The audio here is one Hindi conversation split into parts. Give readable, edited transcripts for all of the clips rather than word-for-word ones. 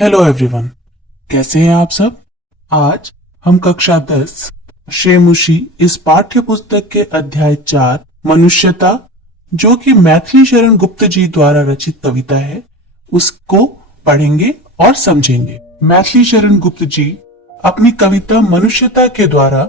हेलो एवरीवन, कैसे हैं आप सब। आज हम कक्षा 10 शेमुशी इस पाठ्य पुस्तक के अध्याय 4 मनुष्यता, जो कि मैथिली शरण गुप्त जी द्वारा रचित कविता है, उसको पढ़ेंगे और समझेंगे। मैथिली शरण गुप्त जी अपनी कविता मनुष्यता के द्वारा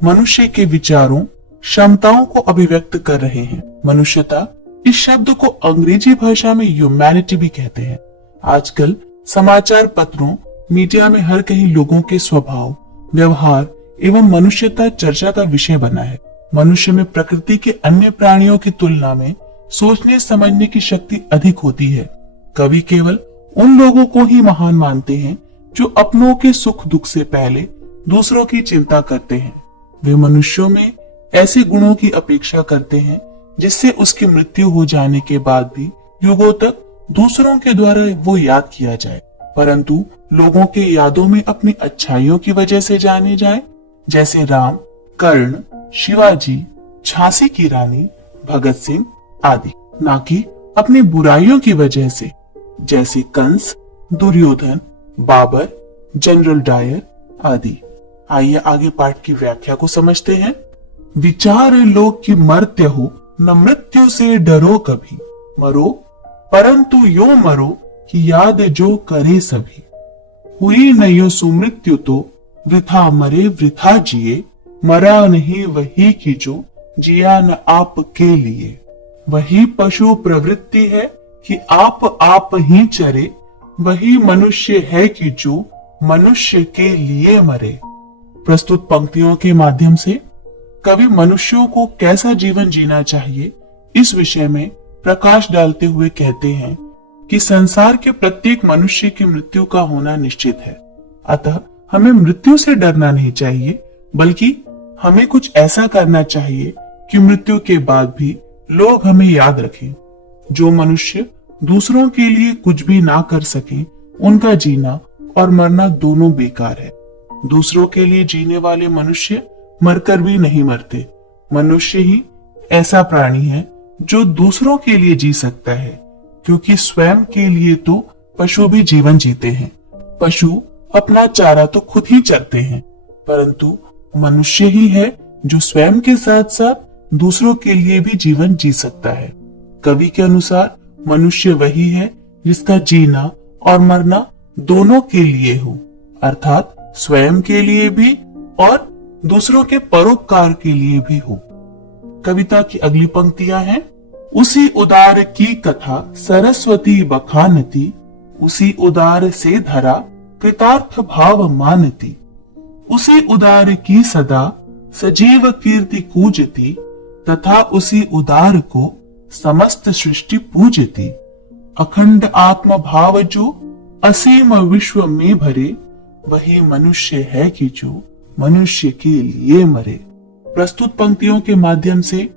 मनुष्य के विचारों, क्षमताओं को अभिव्यक्त कर रहे हैं। मनुष्यता इस शब्द को अंग्रेजी भाषा में ह्यूमैनिटी भी कहते हैं। आजकल समाचार पत्रों, मीडिया में हर कहीं लोगों के स्वभाव, व्यवहार एवं मनुष्यता चर्चा का विषय बना है। मनुष्य में प्रकृति के अन्य प्राणियों की तुलना में सोचने समझने की शक्ति अधिक होती है। कवि केवल उन लोगों को ही महान मानते हैं जो अपनों के सुख दुख से पहले दूसरों की चिंता करते हैं। वे मनुष्यों में ऐसे गुणों की अपेक्षा करते हैं जिससे उसकी मृत्यु हो जाने के बाद भी युगों तक दूसरों के द्वारा वो याद किया जाए, परंतु लोगों के यादों में अपनी अच्छाइयों की वजह से जाने जाए, जैसे राम, कर्ण, शिवाजी, झांसी की रानी, भगत सिंह आदि, ना कि अपनी बुराइयों की वजह से, जैसे कंस, दुर्योधन, बाबर, जनरल डायर आदि। आइए आगे पाठ की व्याख्या को समझते हैं। विचार लोग की मर्त्य हो, न मृत्यु से डरो कभी, मरो परंतु यो मरो कि याद जो करे सभी। हुई न यो सुमृत्यु तो वृथा मरे वृथा जिए, मरा नहीं वही की जो जिया न आप के लिए। वही पशु प्रवृत्ति है कि आप ही चरे, वही मनुष्य है कि जो मनुष्य के लिए मरे। प्रस्तुत पंक्तियों के माध्यम से कवि मनुष्यों को कैसा जीवन जीना चाहिए इस विषय में प्रकाश डालते हुए कहते हैं कि संसार के प्रत्येक मनुष्य की मृत्यु का होना निश्चित है। अतः हमें मृत्यु से डरना नहीं चाहिए, बल्कि हमें कुछ ऐसा करना चाहिए कि मृत्यु के बाद भी लोग हमें याद रखें। जो मनुष्य दूसरों के लिए कुछ भी ना कर सके, उनका जीना और मरना दोनों बेकार है। दूसरों के लिए जीने वाले मनुष्य मरकर भी नहीं मरते। मनुष्य ही ऐसा प्राणी है जो दूसरों के लिए जी सकता है, क्योंकि स्वयं के लिए तो पशु भी जीवन जीते हैं। पशु अपना चारा तो खुद ही चरते हैं, परंतु मनुष्य ही है जो स्वयं के साथ साथ दूसरों के लिए भी जीवन जी सकता है। कवि के अनुसार मनुष्य वही है जिसका जीना और मरना दोनों के लिए हो, अर्थात स्वयं के लिए भी और दूसरों के परोपकार के लिए भी हो। कविता की अगली पंक्तियां हैं। उसी उदार की कथा सरस्वती बखानती, उसी उदार से धरा कृतार्थ भाव मानती। उसी उदार की सदा सजीव कीर्ति कूजती, तथा उसी उदार को समस्त सृष्टि पूजती। अखंड आत्म भाव जो असीम विश्व में भरे, वही मनुष्य है कि जो मनुष्य के लिए मरे। प्रस्तुत पंक्तियों के माध्यम से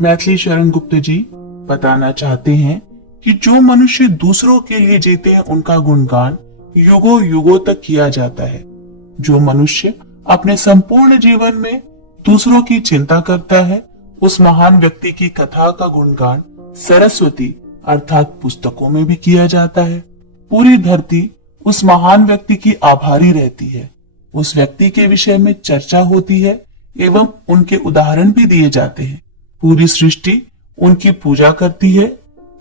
मैथिली शरण गुप्त जी बताना चाहते हैं कि जो मनुष्य दूसरों के लिए जीते हैं, उनका गुणगान युगों युगों तक किया जाता है। जो मनुष्य अपने संपूर्ण जीवन में दूसरों की चिंता करता है, उस महान व्यक्ति की कथा का गुणगान सरस्वती अर्थात पुस्तकों में भी किया जाता है। पूरी धरती उस महान व्यक्ति की आभारी रहती है। उस व्यक्ति के विषय में चर्चा होती है एवं उनके उदाहरण भी दिए जाते हैं। पूरी सृष्टि उनकी पूजा करती है।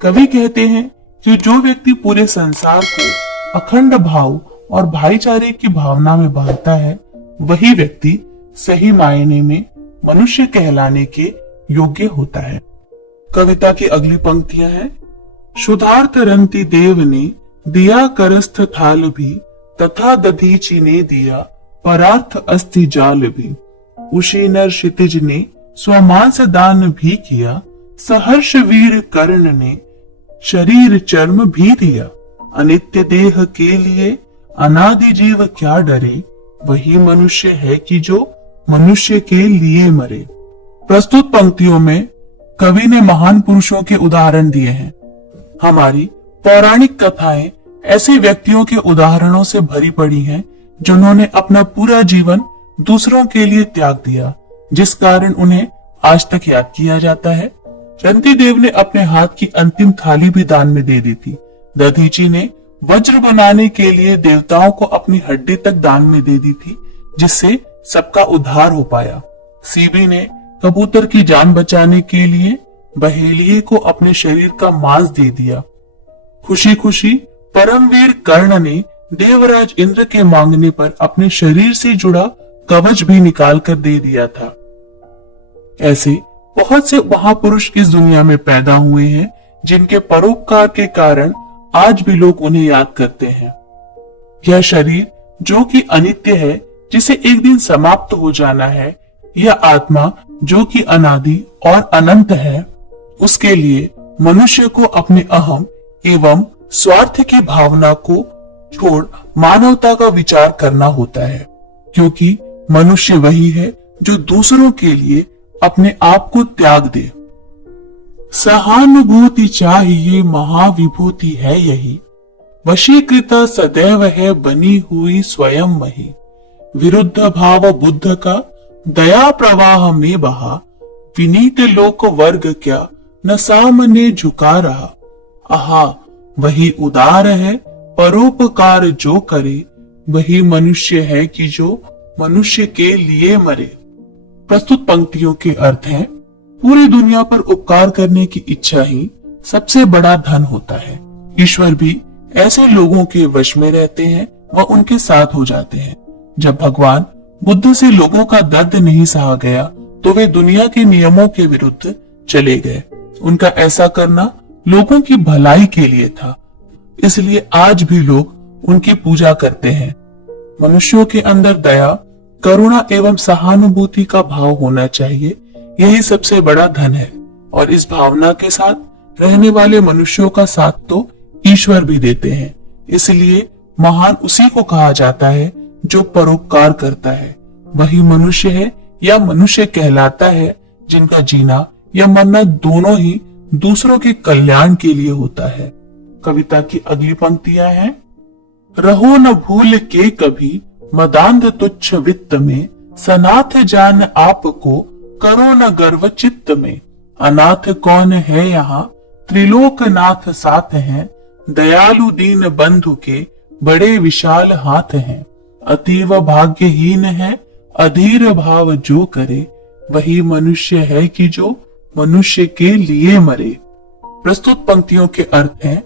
कवि कहते हैं कि जो व्यक्ति पूरे संसार को अखंड भाव और भाईचारे की भावना में बांधता है, वही व्यक्ति सही मायने में मनुष्य कहलाने के योग्य होता है। कविता की अगली पंक्तियां हैं। शुद्धार्थ रंति देव ने दिया करस्थ थाल भी, तथा दधीचि ने दिया परार्थ अस्थि जाल भी। उसी नर क्षितिज ने स्वमांस दान भी किया, सहर्ष वीर कर्ण ने शरीर चर्म भी दिया। अनित्य देह के लिए अनादि जीव क्या डरे, वही मनुष्य है कि जो मनुष्य के लिए मरे। प्रस्तुत पंक्तियों में कवि ने महान पुरुषों के उदाहरण दिए हैं। हमारी पौराणिक कथाएं ऐसे व्यक्तियों के उदाहरणों से भरी पड़ी हैं जिन्होंने अपना पूरा जीवन दूसरों के लिए त्याग दिया, जिस कारण उन्हें आज तक याद किया जाता है। रंती देव ने अपने हाथ की अंतिम थाली भी दान में दे दी थी। दधीची ने वज्र बनाने के लिए देवताओं को अपनी हड्डी तक दान में दे दी थी, जिससे सबका उद्धार हो पाया। सीबी ने कबूतर की जान बचाने के लिए बहेलिये को अपने शरीर का मांस दे दिया। खुशी खुशी परमवीर कर्ण ने देवराज इंद्र के मांगने पर अपने शरीर से जुड़ा कवच भी निकाल कर दे दिया था। ऐसे बहुत से महापुरुष इस दुनिया में पैदा हुए हैं, जिनके परोपकार के कारण आज भी लोग उन्हें याद करते हैं। यह शरीर जो कि अनित्य है, जिसे एक दिन समाप्त हो जाना है, यह आत्मा जो कि अनादि और अनंत है, उसके लिए मनुष्य को अपने अहम एवं स्वार्थ की भावना को छोड़ मानवता का विचार करना होता है, क्योंकि मनुष्य वही है जो दूसरों के लिए अपने आप को त्याग दे। सहानुभूति चाहिए महाविभूति है यही, वशीकृता सदैव है बनी हुई स्वयं मही। विरुद्ध भाव बुद्ध का दया प्रवाह में बहा, विनीत लोक वर्ग क्या न सामने झुका रहा। आहा वही उदार है परोपकार जो करे, वही मनुष्य है कि जो मनुष्य के लिए मरे। प्रस्तुत पंक्तियों के अर्थ हैं, पूरी दुनिया पर उपकार करने की इच्छा ही सबसे बड़ा धन होता है। ईश्वर भी ऐसे लोगों के वश में रहते हैं व उनके साथ हो जाते हैं। जब भगवान बुद्ध से लोगों का दर्द नहीं सहा गया तो वे दुनिया के नियमों के विरुद्ध चले गए। उनका ऐसा करना लोगों की भलाई के लिए था, इसलिए आज भी लोग उनकी पूजा करते हैं। मनुष्यों के अंदर दया, करुणा एवं सहानुभूति का भाव होना चाहिए, यही सबसे बड़ा धन है। और इस भावना के साथ रहने वाले मनुष्यों का साथ तो ईश्वर भी देते हैं। इसलिए महान उसी को कहा जाता है जो परोपकार करता है। वही मनुष्य है या मनुष्य कहलाता है जिनका जीना या मरना दोनों ही दूसरों के कल्याण के लिए होता है। कविता की अगली पंक्तियां हैं, रहो न भूल के कभी मदांध तुच्छ वित्त में, सनाथ जान आपको करो न गर्व चित्त में। अनाथ कौन है यहाँ त्रिलोकनाथ साथ हैं, दयालु दीन बंधु के बड़े विशाल हाथ हैं। अतीव भाग्यहीन है अधीर भाव जो करे, वही मनुष्य है कि जो मनुष्य के लिए मरे। प्रस्तुत पंक्तियों के अर्थ हैं,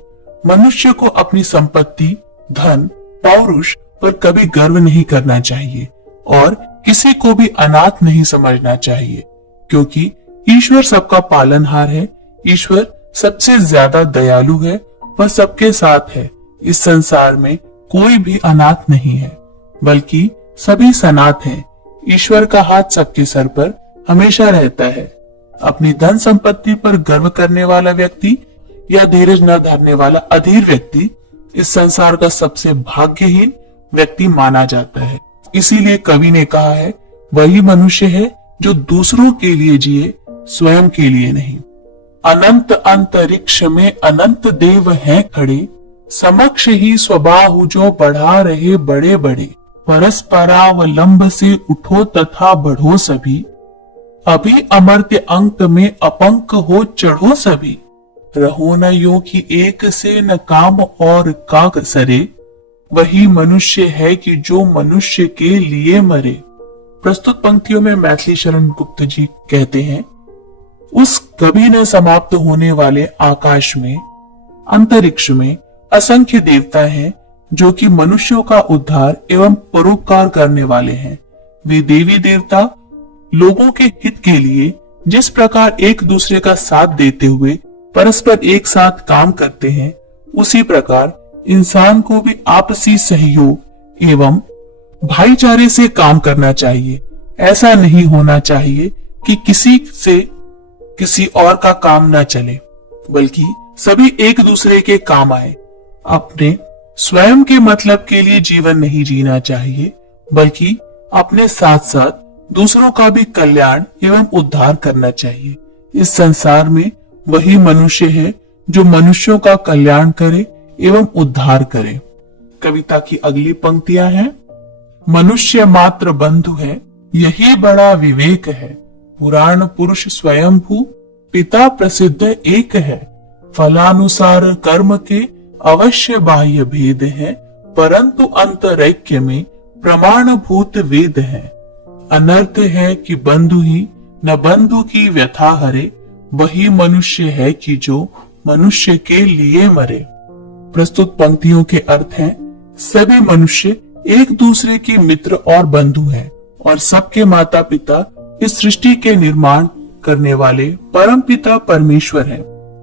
मनुष्य को अपनी संपत्ति, धन, पौरुष पर कभी गर्व नहीं करना चाहिए और किसी को भी अनाथ नहीं समझना चाहिए, क्योंकि ईश्वर सबका पालनहार है। ईश्वर सबसे ज्यादा दयालु है, वह सबके साथ है। इस संसार में कोई भी अनाथ नहीं है, बल्कि सभी सनाथ हैं। ईश्वर का हाथ सबके सर पर हमेशा रहता है। अपनी धन संपत्ति पर गर्व करने वाला व्यक्ति या धीरज न धरने वाला अधीर व्यक्ति इस संसार का सबसे भाग्यहीन व्यक्ति माना जाता है। इसीलिए कवि ने कहा है, वही मनुष्य है जो दूसरों के लिए जिए, स्वयं के लिए नहीं। अनंत अंतरिक्ष में अनंत देव हैं खड़े, समक्ष ही स्वबाहु जो बढ़ा रहे बड़े बड़े। परस्परावलंब से उठो तथा बढ़ो सभी, अभी अमर्त्य अंक में अपंक हो चढ़ो सभी। रहो न यो कि एक से न काम और काग सरे, वही मनुष्य है कि जो मनुष्य के लिए मरे। प्रस्तुत पंक्तियों में मैथिली शरण गुप्त जी कहते हैं, उस कभी न समाप्त होने वाले आकाश में, अंतरिक्ष में असंख्य देवता हैं जो कि मनुष्यों का उद्धार एवं परोपकार करने वाले हैं। वे देवी देवता लोगों के हित के लिए जिस प्रकार एक दूसरे का साथ देते हुए परस्पर एक साथ काम करते हैं, उसी प्रकार इंसान को भी आपसी सहयोग एवं भाईचारे से काम करना चाहिए। ऐसा नहीं होना चाहिए कि किसी से किसी और का काम न चले, बल्कि सभी एक दूसरे के काम आए। अपने स्वयं के मतलब के लिए जीवन नहीं जीना चाहिए, बल्कि अपने साथ साथ दूसरों का भी कल्याण एवं उद्धार करना चाहिए। इस संसार में वही मनुष्य है जो मनुष्यों का कल्याण करे एवं उद्धार करे। कविता की अगली पंक्तियां हैं, मनुष्य मात्र बंधु है, यही बड़ा विवेक है। पुराण पुरुष स्वयंभू, पिता प्रसिद्ध एक है। फलानुसार कर्म के अवश्य बाह्य भेद है, परंतु अंतरैक्य में प्रमाणभूत वेद है। अनर्थ है कि बंधु ही न बंधु की व्यथा हरे, वही मनुष्य है कि जो मनुष्य के लिए मरे। प्रस्तुत पंक्तियों के अर्थ हैं, सभी मनुष्य एक दूसरे के मित्र और बंधु हैं और सबके माता पिता इस सृष्टि के निर्माण करने वाले परम पिता परमेश्वर हैं।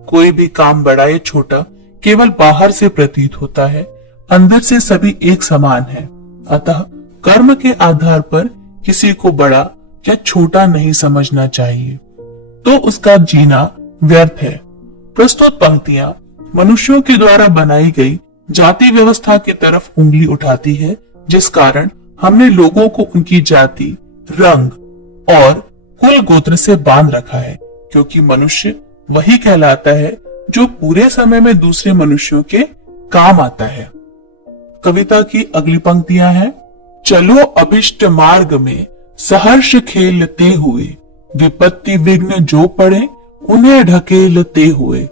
कोई भी काम बड़ा या छोटा केवल बाहर से प्रतीत होता है, अंदर से सभी एक समान है। अतः कर्म के आधार पर किसी को बड़ा या छोटा नहीं समझना चाहिए, तो उसका जीना व्यर्थ है। प्रस्तुत पंक्तियां मनुष्यों के द्वारा बनाई गई जाति व्यवस्था की तरफ उंगली उठाती है, जिस कारण हमने लोगों को उनकी जाति, रंग और कुल गोत्र से बांध रखा है, क्योंकि मनुष्य वही कहलाता है जो पूरे समय में दूसरे मनुष्यों के काम आता है। कविता की अगली पंक्तियां हैं, चलो अभिष्ट मार्ग में सहर्ष खेलते हुए, विपत्ति विघ्न जो पड़े उन्हें ढकेलते हुए।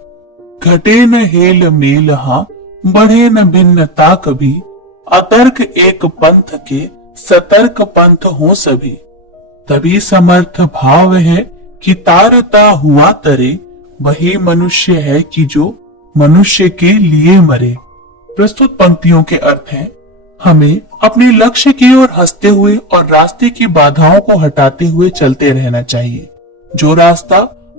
घटे न हेल मेल हाँ, बढ़े न भिन्नता कभी, अतर्क एक पंथ के सतर्क पंथ हो सभी। तभी समर्थ भाव है कि तारता हुआ तरे, वही मनुष्य है कि जो मनुष्य के लिए मरे। प्रस्तुत पंक्तियों के अर्थ हैं, हमें अपने लक्ष्य की ओर हंसते हुए और रास्ते की बाधाओं को हटाते हुए चलते रहना चाहिए। जो रास्ता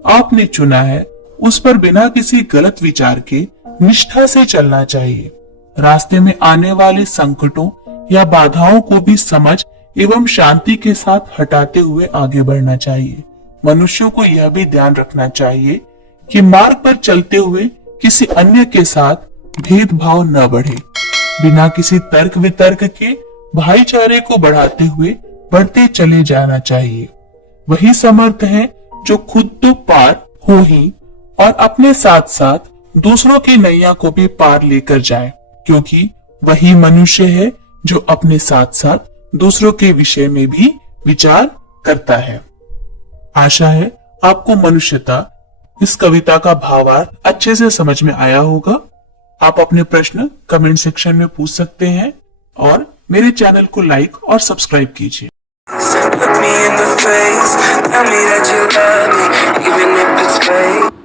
आपने चुना है उस पर बिना किसी गलत विचार के निष्ठा से चलना चाहिए। रास्ते में आने वाले संकटों या बाधाओं को भी समझ एवं शांति के साथ हटाते हुए आगे बढ़ना चाहिए। मनुष्यों को यह भी ध्यान रखना चाहिए कि मार्ग पर चलते हुए किसी अन्य के साथ भेदभाव न बढ़े। बिना किसी तर्क वितर्क के भाईचारे को बढ़ाते हुए बढ़ते चले जाना चाहिए। वही समर्थ है जो खुद तो पार हो ही और अपने साथ साथ दूसरों की नैया को भी पार लेकर जाए, क्योंकि वही मनुष्य है जो अपने साथ साथ दूसरों के विषय में भी विचार करता है। आशा है आपको मनुष्यता इस कविता का भावार्थ अच्छे से समझ में आया होगा। आप अपने प्रश्न कमेंट सेक्शन में पूछ सकते हैं और मेरे चैनल को लाइक और सब्सक्राइब कीजिए। Look me in the face, tell me that you love me, even if it's fake.